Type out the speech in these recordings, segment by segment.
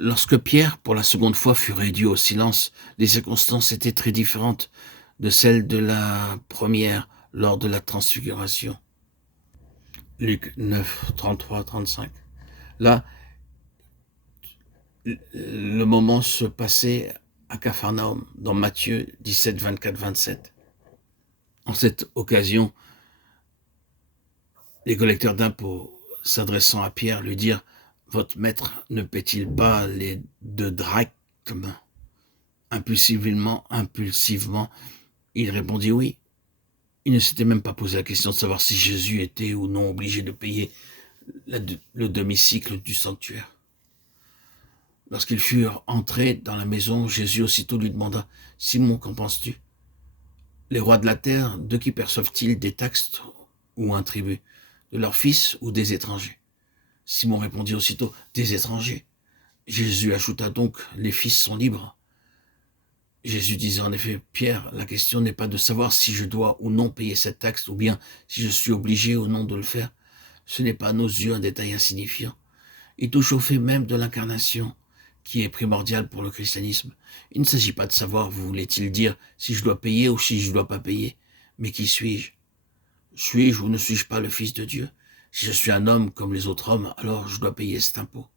Lorsque Pierre, pour la seconde fois, fut réduit au silence, les circonstances étaient très différentes de celles de la première lors de la transfiguration. Luc 9, 33-35. Là, le moment se passait à Capharnaüm, dans Matthieu 17, 24-27. En cette occasion, les collecteurs d'impôts, s'adressant à Pierre, lui dirent: « Votre maître ne paie-t-il pas les 2 drachmes ?» Impulsivement, il répondit oui. Il ne s'était même pas posé la question de savoir si Jésus était ou non obligé de payer le demi-cycle du sanctuaire. Lorsqu'ils furent entrés dans la maison, Jésus aussitôt lui demanda: « Simon, qu'en penses-tu? Les rois de la terre, de qui perçoivent-ils des taxes ou un tribut? De leurs fils ou des étrangers ?» Simon répondit aussitôt: « Des étrangers. » Jésus ajouta donc: « Les fils sont libres. » Jésus disait en effet: « Pierre, la question n'est pas de savoir si je dois ou non payer cette taxe, ou bien si je suis obligé ou non de le faire. Ce n'est pas à nos yeux un détail insignifiant. Il touche au fait même de l'incarnation, qui est primordial pour le christianisme. Il ne s'agit pas de savoir, voulait-il dire, si je dois payer ou si je ne dois pas payer, mais qui suis-je? Suis-je ou ne suis-je pas le Fils de Dieu? Si je suis un homme comme les autres hommes, alors je dois payer cet impôt. »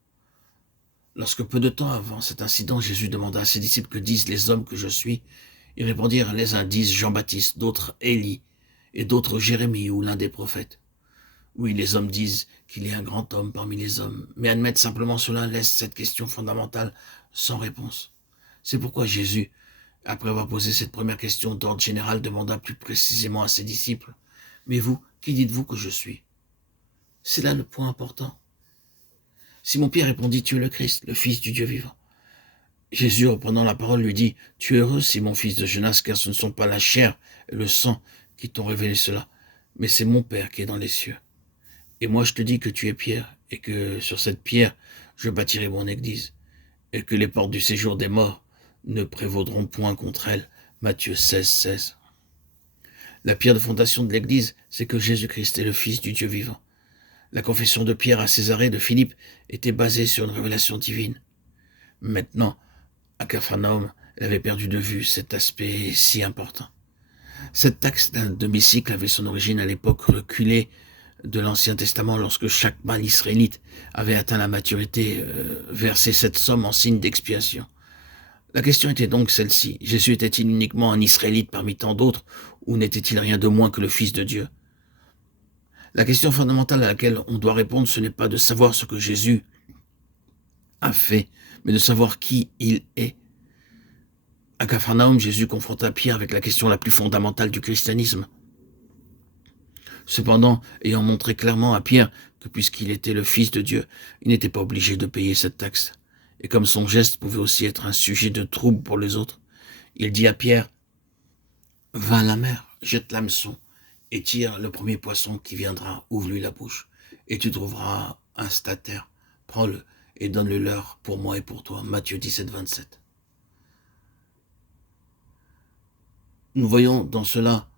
Lorsque peu de temps avant cet incident, Jésus demanda à ses disciples: « Que disent les hommes que je suis ?» Ils répondirent: « Les uns disent Jean-Baptiste, d'autres Élie, et d'autres Jérémie ou l'un des prophètes. » Oui, les hommes disent qu'il est un grand homme parmi les hommes, mais admettre simplement cela laisse cette question fondamentale sans réponse. C'est pourquoi Jésus, après avoir posé cette première question d'ordre général, demanda plus précisément à ses disciples: « Mais vous, qui dites-vous que je suis ?» C'est là le point important. Simon-Pierre répondit: « Tu es le Christ, le Fils du Dieu vivant. » Jésus, reprenant la parole, lui dit: « Tu es heureux, Simon, fils de Jonas, car ce ne sont pas la chair et le sang qui t'ont révélé cela, mais c'est mon Père qui est dans les cieux. Et moi je te dis que tu es Pierre, et que sur cette pierre je bâtirai mon église, et que les portes du séjour des morts ne prévaudront point contre elle. » Matthieu 16, 16. La pierre de fondation de l'église, c'est que Jésus-Christ est le Fils du Dieu vivant. La confession de Pierre à Césarée de Philippe était basée sur une révélation divine. Maintenant, à Capharnaüm, elle avait perdu de vue cet aspect si important. Cette taxe d'un demi-cycle avait son origine à l'époque reculée de l'Ancien Testament, lorsque chaque mâle israélite avait atteint la maturité, versait cette somme en signe d'expiation. La question était donc celle-ci: Jésus était-il uniquement un Israélite parmi tant d'autres, ou n'était-il rien de moins que le Fils de Dieu? La question fondamentale à laquelle on doit répondre, ce n'est pas de savoir ce que Jésus a fait, mais de savoir qui il est. À Capharnaüm, Jésus confronta Pierre avec la question la plus fondamentale du christianisme. Cependant, ayant montré clairement à Pierre que puisqu'il était le Fils de Dieu, il n'était pas obligé de payer cette taxe, et comme son geste pouvait aussi être un sujet de trouble pour les autres, il dit à Pierre: « Va à la mer, jette l'hameçon, et tire le premier poisson qui viendra, ouvre-lui la bouche, et tu trouveras un statère. Prends-le et donne-le leur pour moi et pour toi. » Matthieu 17, 27. Nous voyons dans cela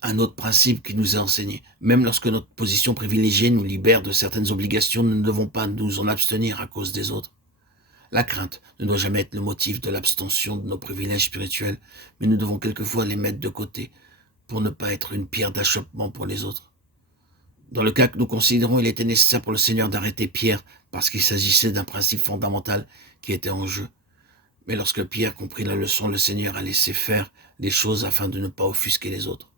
un autre principe qui nous est enseigné. Même lorsque notre position privilégiée nous libère de certaines obligations, nous ne devons pas nous en abstenir à cause des autres. La crainte ne doit jamais être le motif de l'abstention de nos privilèges spirituels, mais nous devons quelquefois les mettre de côté pour ne pas être une pierre d'achoppement pour les autres. Dans le cas que nous considérons, il était nécessaire pour le Seigneur d'arrêter Pierre parce qu'il s'agissait d'un principe fondamental qui était en jeu. Mais lorsque Pierre comprit la leçon, le Seigneur a laissé faire les choses afin de ne pas offusquer les autres.